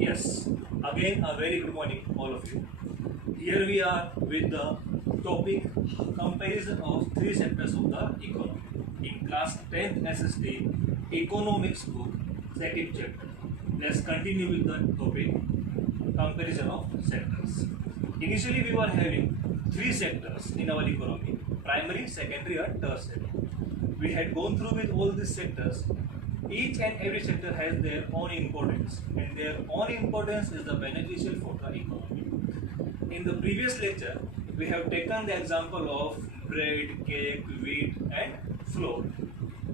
Yes, again a very good morning all of you. Here we are with the topic comparison of three sectors of the economy in class 10th SST economics book second chapter. Let's continue with the topic comparison of sectors. Initially we were having three sectors in our economy: primary, secondary and tertiary. We had gone through with all these sectors. Each and every sector has their own importance, and their own importance is the beneficial for the economy. In the previous lecture, we have taken the example of bread, cake, wheat and flour.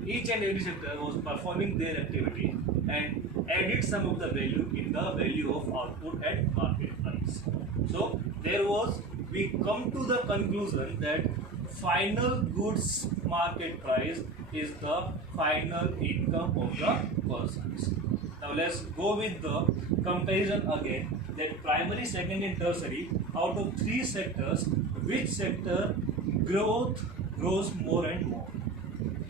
Each and every sector was performing their activity and added some of the value in the value of output at market price. So we come to the conclusion that final goods market price is the final income of the persons. Now let's go with the comparison again, that primary, secondary and tertiary, out of three sectors, which sector grows more and more?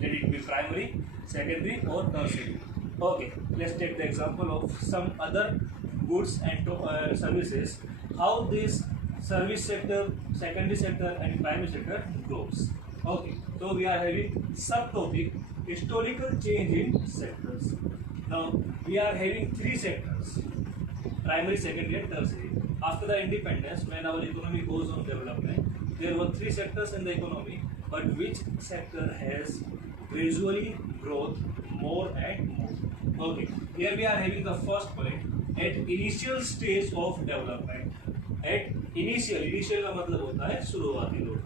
Let it be primary, secondary or tertiary. Okay, let's take the example of some other goods and services, how this service sector, secondary sector and primary sector grows. Okay, so we are having subtopic historical change in sectors. Now we are having three sectors: primary, secondary and tertiary. After the independence, when our economy goes on development, there were three sectors in the economy, but which sector has gradually growth more and more? Okay, here we are having the first point, at initial stage of development. At initial का मतलब होता है शुरुआती दौर.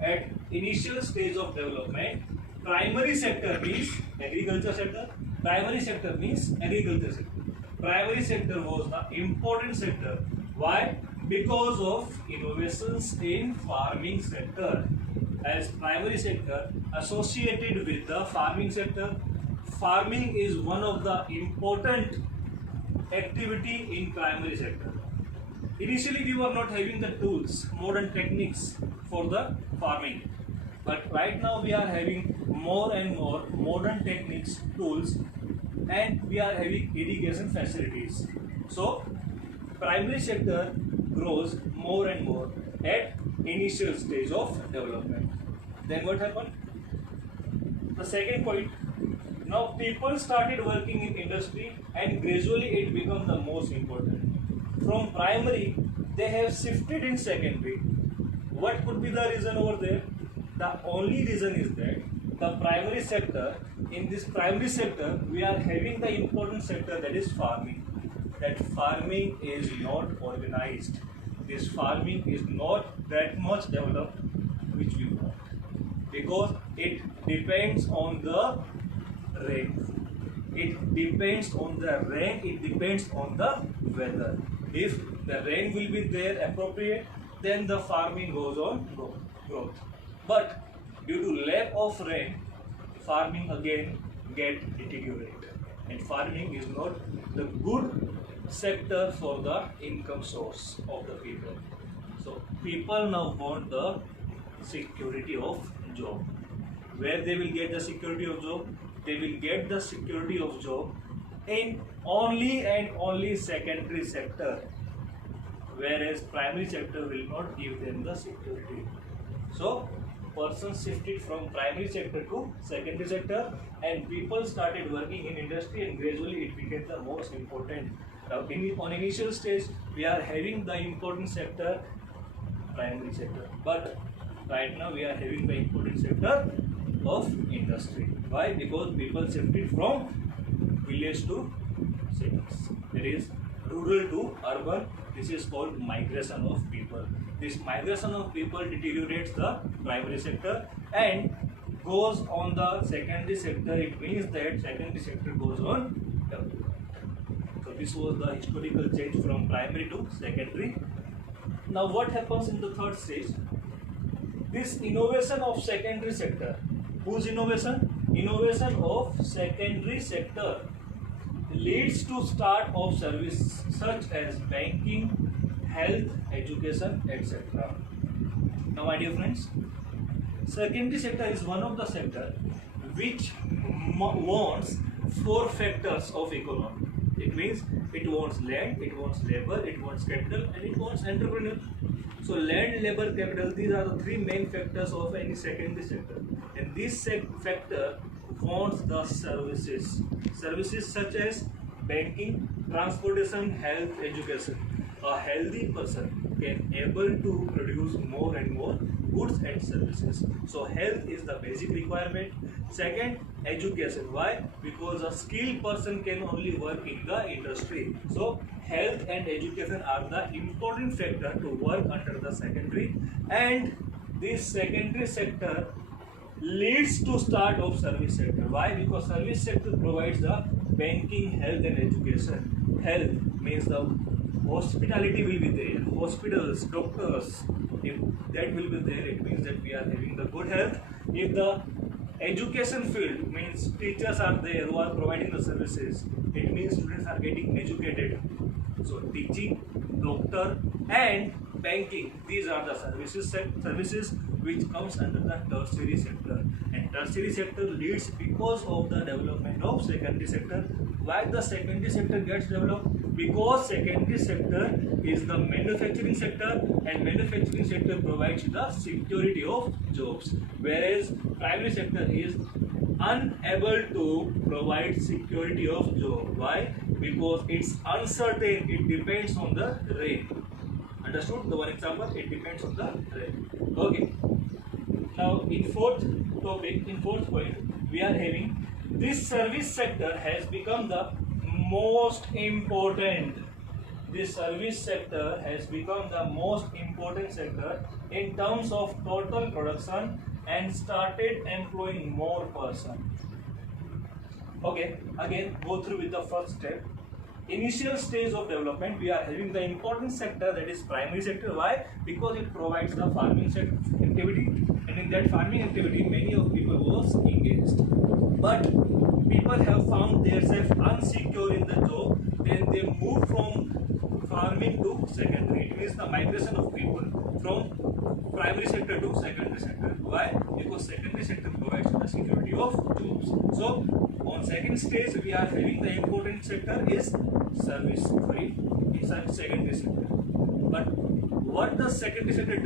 At initial stage of development, primary sector means agriculture sector. Primary sector means agriculture sector. Primary sector was the important sector. Why? Because of innovations in farming sector. As primary sector associated with the farming sector, farming is one of the important activity in primary sector. Initially we were not having the tools, modern techniques for the farming, but right now we are having more and more modern techniques, tools, and we are having irrigation facilities. So primary sector grows more and more at initial stage of development. Then what happened? The second point, now people started working in industry and gradually it became the most important. From primary, they have shifted in secondary. What could be the reason over there? The only reason is that the primary sector, in this primary sector, we are having the important sector, that is farming. That farming is not organized. This farming is not that much developed which we want, because it depends on the rain. It depends on the rain, it depends on the weather. If the rain will be there appropriate, then the farming goes on growth. But due to lack of rain, farming again get deteriorated, and farming is not the good sector for the income source of the people. So people now want the security of job. Where they will get the security of job? They will get the security of job in only and only secondary sector, whereas primary sector will not give them the security. So persons shifted from primary sector to secondary sector, and people started working in industry, and gradually it became the most important. Now on initial stage we are having the important sector, primary sector, but right now we are having the important sector of industry. Why? Because people shifted from village to cities. That is rural to urban. This is called migration of people. This migration of people deteriorates the primary sector and goes on the secondary sector. It means that secondary sector goes on development. So this was the historical change from primary to secondary. Now what happens in the third stage? This innovation of secondary sector. Whose innovation? Innovation of secondary sector leads to start of service such as banking, health, education, etc. Now my dear friends, secondary sector is one of the sector which wants four factors of economy. It means it wants land, it wants labor, it wants capital, and it wants entrepreneur. So land, labor, capital, these are the three main factors of any secondary sector. And this factor wants the services. Services such as banking, transportation, health, education. A healthy person can able to produce more and more goods and services. So health is the basic requirement. Second, education. Why? Because a skilled person can only work in the industry. So health and education are the important factor to work under the secondary, and this secondary sector leads to start of service sector. Why? Because service sector provides the banking, health and education. Health means the hospitality will be there, hospitals, doctors, if that will be there, it means that we are having the good health. If the education field means teachers are there who are providing the services, it means students are getting educated. So teaching, doctor and banking, these are the services which comes under the tertiary sector, and tertiary sector leads because of the development of secondary sector. Why the secondary sector gets developed? Because secondary sector is the manufacturing sector, and manufacturing sector provides the security of jobs, whereas primary sector is unable to provide security of job. Why? Because it's uncertain, it depends on the rain. Understood? The one example, it depends on the rain. Okay. Now in fourth point, we are having this service sector has become the most important. This service sector has become the most important sector in terms of total production and started employing more person. Okay, again go through with the first step. Initial stage of development, we are having the important sector, that is primary sector. Why? Because it provides the farming activity, and in that farming activity many of people was engaged, but people have found themselves unsecure in the job, then they move from farming to secondary. It means the migration of people from primary sector to secondary sector. Why? Because secondary sector provides the security of jobs. So on second stage we are having the important sector is service, right? It's a secondary sector. But what the secondary sector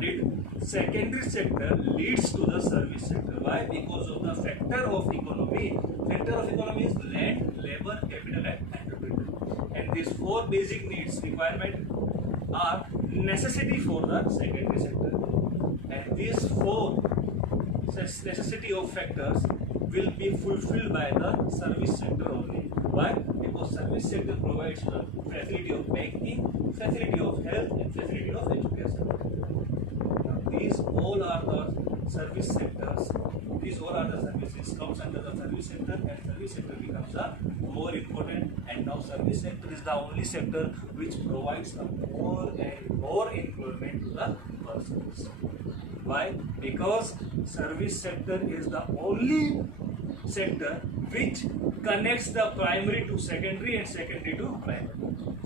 did? Secondary sector leads to the service sector. Why? Because of the factor of economy. Factor of economy is land, labor, capital and entrepreneur. And these four basic needs requirement are necessity for the secondary sector. And these four necessity of factors will be fulfilled by the service sector only. Why? Because service sector provides the facility of banking, facility of health and facility of education. Now, these all are the service sectors. These all are the services comes under the service sector, and service sector becomes the more important, and now service sector is the only sector which provides the more and more employment to the persons. Why? Because service sector is the only sector which connects the primary to secondary and secondary to primary.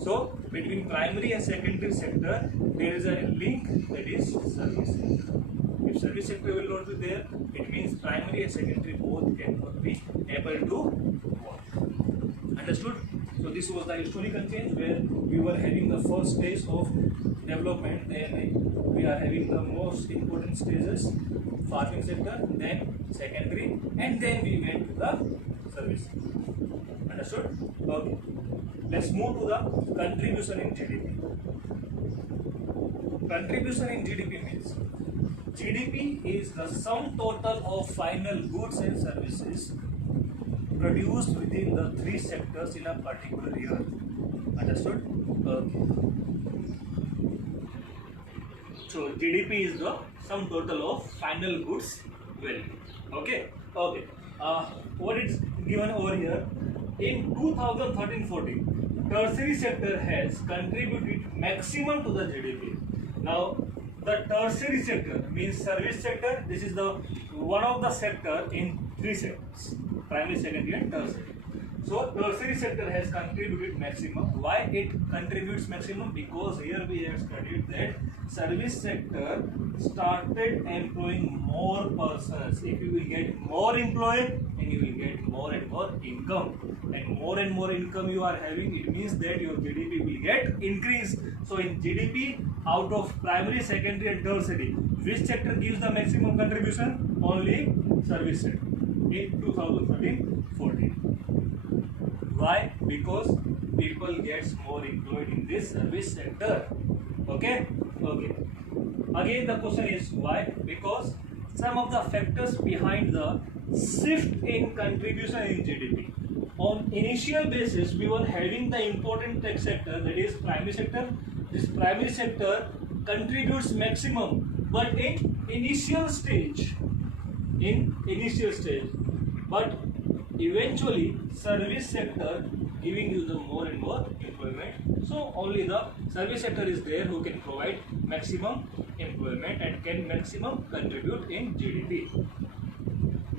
So between primary and secondary sector there is a link, that is service sector. If service sector will not be there, it means primary and secondary both cannot be able to work. Understood? So this was the historical change where we were having the first stage of development, then we are having the most important stages, farming sector, then secondary, and then we went to the service. Understood? Okay. Let's move to the contribution in GDP. Contribution in GDP means GDP is the sum total of final goods and services produced within the three sectors in a particular year. Understood? Okay. So GDP is the sum total of final goods value. Okay. Okay. What is given over here? In 2013-14, tertiary sector has contributed maximum to the GDP. Now, the tertiary sector means service sector. This is the one of the sector in three sectors: primary, secondary, and tertiary. So tertiary sector has contributed maximum. Why it contributes maximum? Because here we have studied that service sector started employing more persons. If you will get more employee, and you will get more and more income, and more income you are having, it means that your GDP will get increase. So in GDP, out of primary, secondary and tertiary, which sector gives the maximum contribution? Only service sector in 2013-14. Why? Because people gets more employed in this service sector. Okay. Again the question is why? Because some of the factors behind the shift in contribution in GDP. On initial basis, we were having the important tech sector, that is primary sector. This primary sector contributes maximum, but in initial stage. But eventually service sector giving you the more and more employment. So only the service sector is there who can provide maximum employment and can maximum contribute in GDP.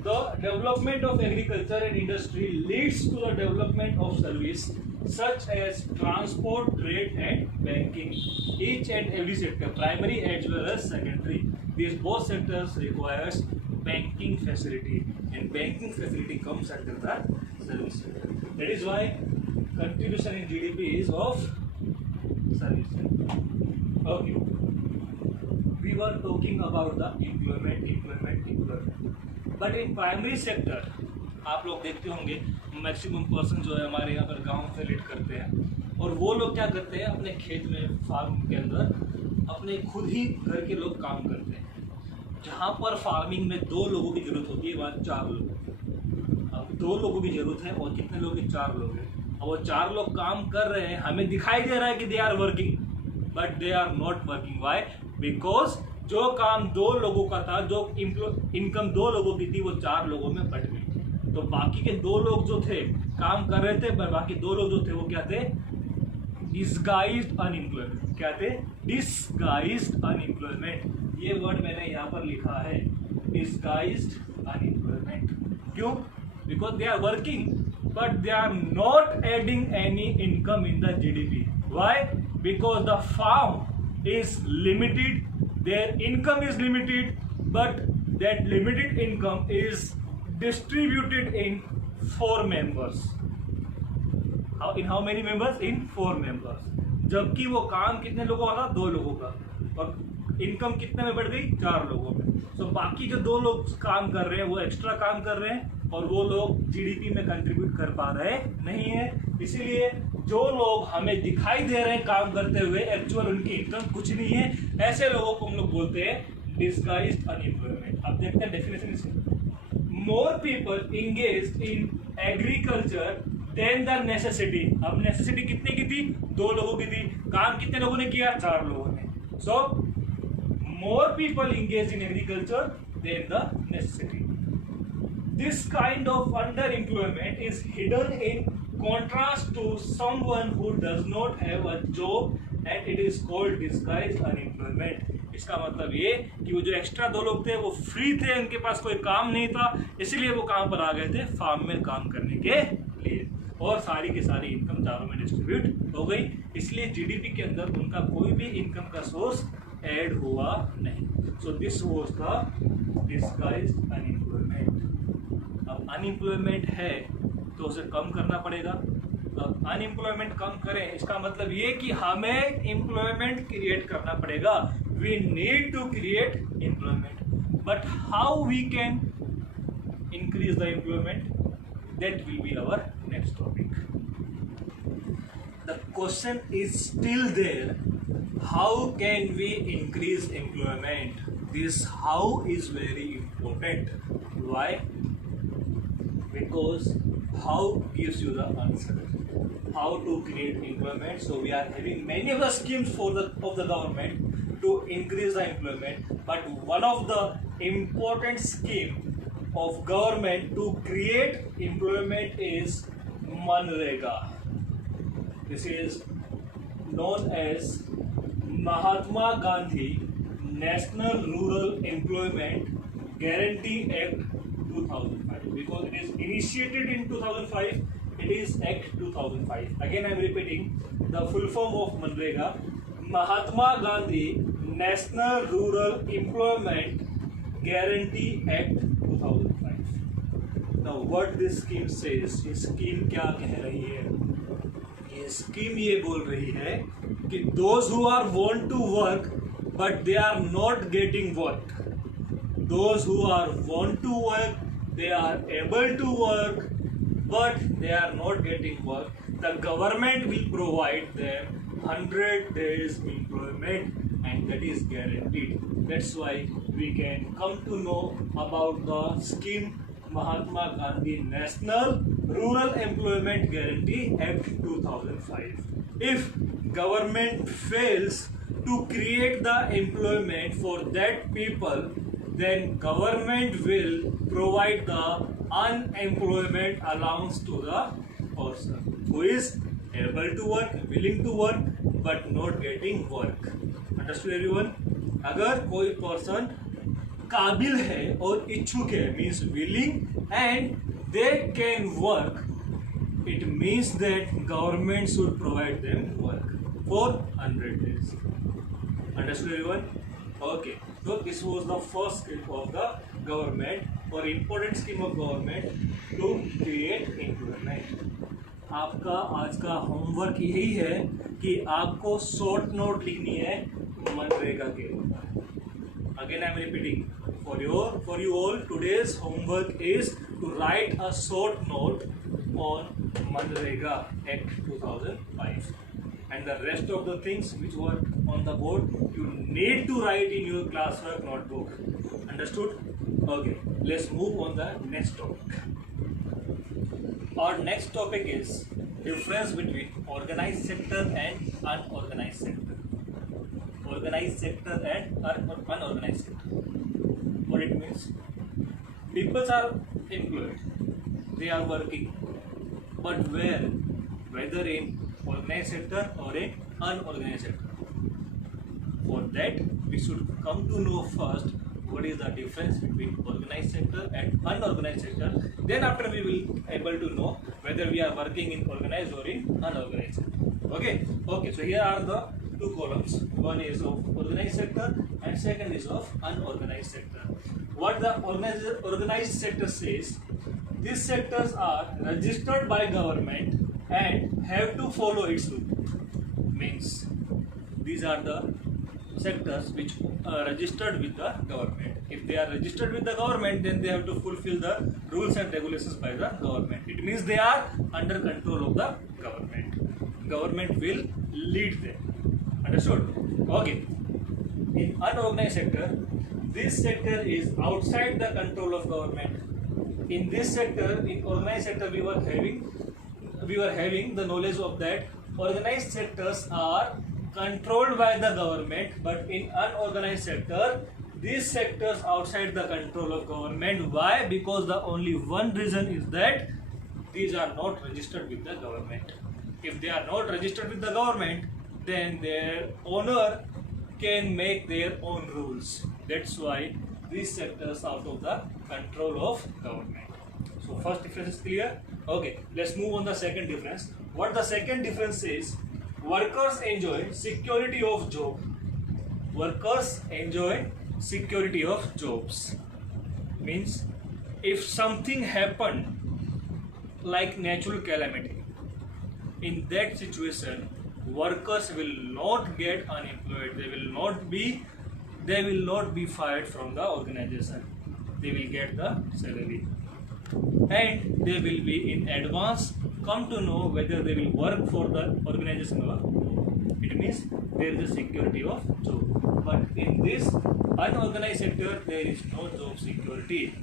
The development of agriculture and industry leads to the development of service such as transport, trade and banking. Each and every sector, primary as well as secondary, these both sectors requires banking facility, and banking facility comes under the service sector. That is why contribution in GDP is of service sector. Okay. We were talking about the employment. But in primary sector, आप लोग देखते होंगे maximum person जो है हमारे यहाँ पर गांव से लीड करते हैं, और वो लोग क्या करते हैं, अपने खेत में फार्म के अंदर अपने खुद ही घर के लोग काम करते हैं. जहाँ पर फार्मिंग में 2 लोगों की जरूरत होती है, वहाँ 4 लोग. अब 2 लोगों की जरूरत है और कितने लोग हैं? 4 लोग हैं. और वो 4 लोग काम कर रहे हैं, हमें दिखाई दे रहा है कि they are working, but they are not working. Why? Because जो काम 2 लोगों का था, जो इनकम 2 लोगों की थी, वो 4 लोगों में बट गई. तो बाकी के 2 लोग जो थे काम कर रहे थे, बाकी 2 लोग जो थे वो क्या थे? Disguised unemployment. क्या थे? Disguised unemployment. ये वर्ड मैंने यहाँ पर लिखा है, डिस्गाइज्ड अनएम्प्लॉयमेंट. क्यों? Because they are working but they are not adding any income in the GDP. Why? Because the farm is limited, their income is limited, but that limited income is distributed in 4 members. In how many members? In 4 members. जबकि वो काम कितने लोगों का था? 2 लोगों का, और इनकम कितने में बढ़ गई? 4 लोगों में. तो बाकी जो 2 लोग काम कर रहे हैं वो एक्स्ट्रा काम कर रहे हैं, और वो लोग GDP में कंट्रीब्यूट कर पा रहे नहीं है. इसीलिए जो लोग हमें दिखाई दे रहे हैं काम करते हुए, एक्चुअल उनकी इनकम कुछ नहीं है, ऐसे लोगों को हम लोग बोलते हैं डिस्गाइज्ड अनएम्प्लॉयमेंट. अब देखते हैं डेफिनेशन इसकी. More people engaged in agriculture than the necessity. अब नेसेसिटी कितने की थी? 2 लोगों की थी. काम कितने लोगों ने किया? 4 लोगों ने. So more people engaged in agriculture than the necessity. This kind of underemployment is hidden in contrast to someone who does not have a job, and it is called disguised unemployment. इसका मतलब ये कि वो जो extra 2 लोग थे वो free थे, उनके पास कोई काम नहीं था, इसलिए वो कहाँ पर आ गए थे? फार्म में काम करने के लिए, और सारी की सारी इनकम चारों में डिस्ट्रीब्यूट हो गई. इसलिए GDP के अंदर उनका कोई भी इनकम का सोर्स ऐड हुआ नहीं. So this was the disguised unemployment. अब अनएम्प्लॉयमेंट है तो उसे कम करना पड़ेगा. अब अनएम्प्लॉयमेंट कम करें, इसका मतलब ये कि हमें एम्प्लॉयमेंट क्रिएट करना पड़ेगा. We need to create employment, but how we can increase the employment, that will be our next topic. The question is still there, how can we increase employment? This how is very important. Why? Because how gives you the answer. How to create employment. So we are having many of the schemes of the government to increase the employment. But one of the important scheme of government to create employment is Manrega. This is known as Mahatma Gandhi National Rural Employment Guarantee Act 2005, because it is initiated in 2005. It That is Act 2005. Again, I am repeating the full form of Manrega: Mahatma Gandhi National Rural Employment Guarantee Act 2005. Now, what this scheme says? ये scheme क्या कह रही है? ये scheme ये बोल रही है कि those who are want to work but they are not getting work. Those who are want to work, they are able to work, but they are not getting work. The government will provide them 100 days employment, and that is guaranteed. That's why we can come to know about the scheme Mahatma Gandhi National Rural Employment Guarantee Act 2005. If government fails to create the employment for that people, then government will provide the unemployment allowance to the person who is able to work, willing to work, but not getting work. Understood everyone? अगर कोई person काबिल है और इच्छुक है, means willing and they can work, it means that government should provide them work for 100 days. Understood everyone? Okay, so this was the first scheme of the government or important scheme of government to create employment. आपका आज का homework यही है कि आपको short note लिखनी है मनरेगा के ऊपर. Again, I am repeating for you all. Today's homework is to write a short note on Manrega Act 2005, and the rest of the things which were on the board you need to write in your classwork notebook. Understood? Okay, let's move on the next topic. Our next topic is difference between organized sector and unorganized sector. Organized sector and unorganized sector. What it means? People are employed, they are working, but where? Whether in organized sector or in unorganized sector. For that, we should come to know first what is the difference between organized sector and unorganized sector. Then after we will able to know whether we are working in organized or in unorganized sector. Okay. So here are the two columns. One is of organized sector and second is of unorganized sector. What the organized sector says: these sectors are registered by government and have to follow its rule. Means these are the sectors which are registered with the government. If they are registered with the government, then they have to fulfill the rules and regulations by the government. It means they are under control of the government. Government will lead them. Understood? Okay. In unorganized sector, this sector is outside the control of government. In this sector, in organized sector, we were having the knowledge of that organized sectors are controlled by the government, but in unorganized sector, these sectors outside the control of government. Why? Because the only one reason is that these are not registered with the government. If they are not registered with the government, then their owner can make their own rules. That's why these sectors are out of the control of government. So first difference is clear. Okay, let's move on the second difference. What the second difference is: workers enjoy security of job. Workers enjoy security of jobs. Means if something happened like natural calamity, in that situation workers will not get unemployed. They will not be fired from the organization. They will get the salary, and they will be in advance come to know whether they will work for the organization or not. It means there is a security of job. But in this unorganized sector, there is no job security.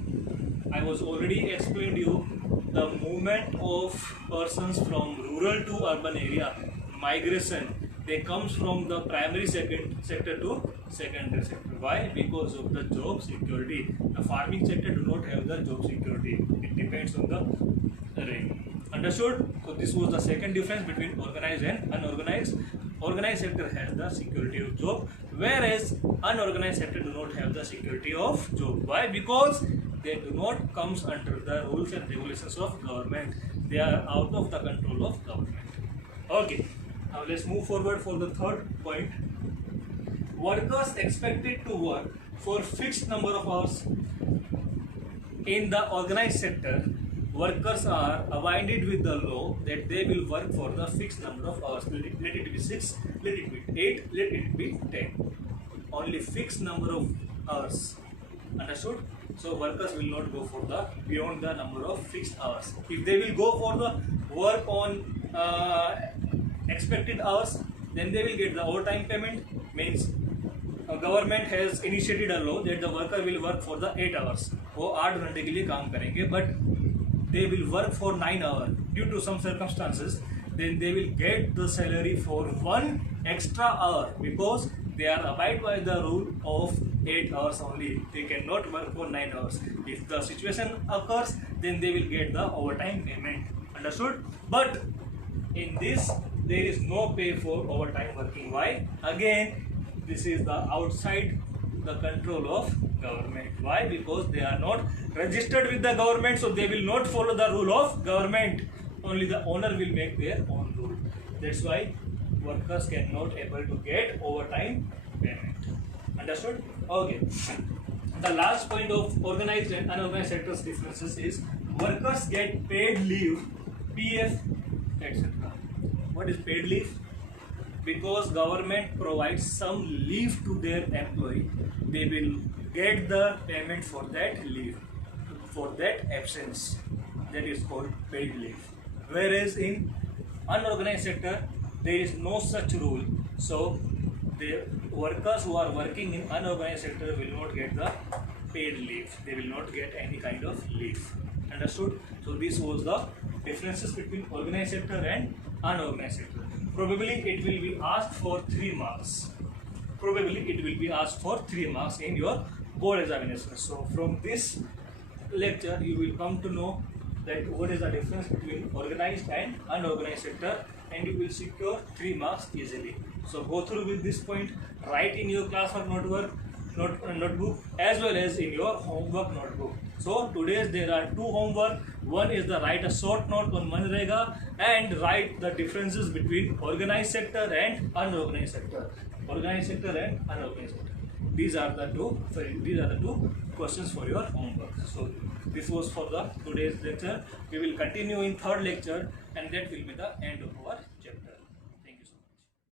I was already explained you the movement of persons from rural to urban area, migration. They comes from the primary sector to secondary sector. Why? Because of the job security. The farming sector do not have the job security. It depends on the rain. Understood? So this was the second difference between organized and unorganized. Organized sector has the security of job, whereas unorganized sector do not have the security of job. Why? Because they do not comes under the rules and regulations of government. they are out of the control of government. Okay, now let's move forward for the third point. Workers expected to work for fixed number of hours. In the organized sector, workers are abided with the law that they will work for the fixed number of hours. Let it be 6, let it be 8, let it be 10. Only fixed number of hours. Understood? So workers will not go for the beyond the number of fixed hours. If they will go for the work on expected hours, then they will get the overtime payment. Means government has initiated a law that the worker will work for the 8 hours. वो 8 घंटे के लिए काम करेंगे, but they will work for 9 hours due to some circumstances. Then they will get the salary for 1 extra hour because they are abide by the rule of 8 hours only. They cannot work for 9 hours. If the situation occurs, then they will get the overtime payment. Understood? But in this, there is no pay for overtime working. Why? Again, this is the outside the control of government. Why? Because they are not registered with the government, so they will not follow the rule of government. Only the owner will make their own rule. That's why workers cannot able to get overtime payment. Understood? Okay. The last point of organized and unorganized sectors differences is workers get paid leave, PF, etc. What is paid leave? Because government provides some leave to their employee, they will get the payment for that leave, for that absence. That is called paid leave. Whereas in unorganized sector, there is no such rule. So the workers who are working in unorganized sector will not get the paid leave. They will not get any kind of leave. Understood? So this was the differences between organized sector and unorganized sector. Probably it will be asked for 3 marks. Probably it will be asked for 3 marks in your board examination. So from this lecture, you will come to know that what is the difference between organized and unorganized sector, and you will secure 3 marks easily. So go through with this point, write in your classwork notebook as well as in your homework notebook. So today there are 2 homework. One is the write a short note on Manrega and write the differences between organized sector and unorganized sector. Organized sector and unorganized sector. These are the two questions for your homework. So this was for the today's lecture. We will continue in third lecture, and that will be the end of our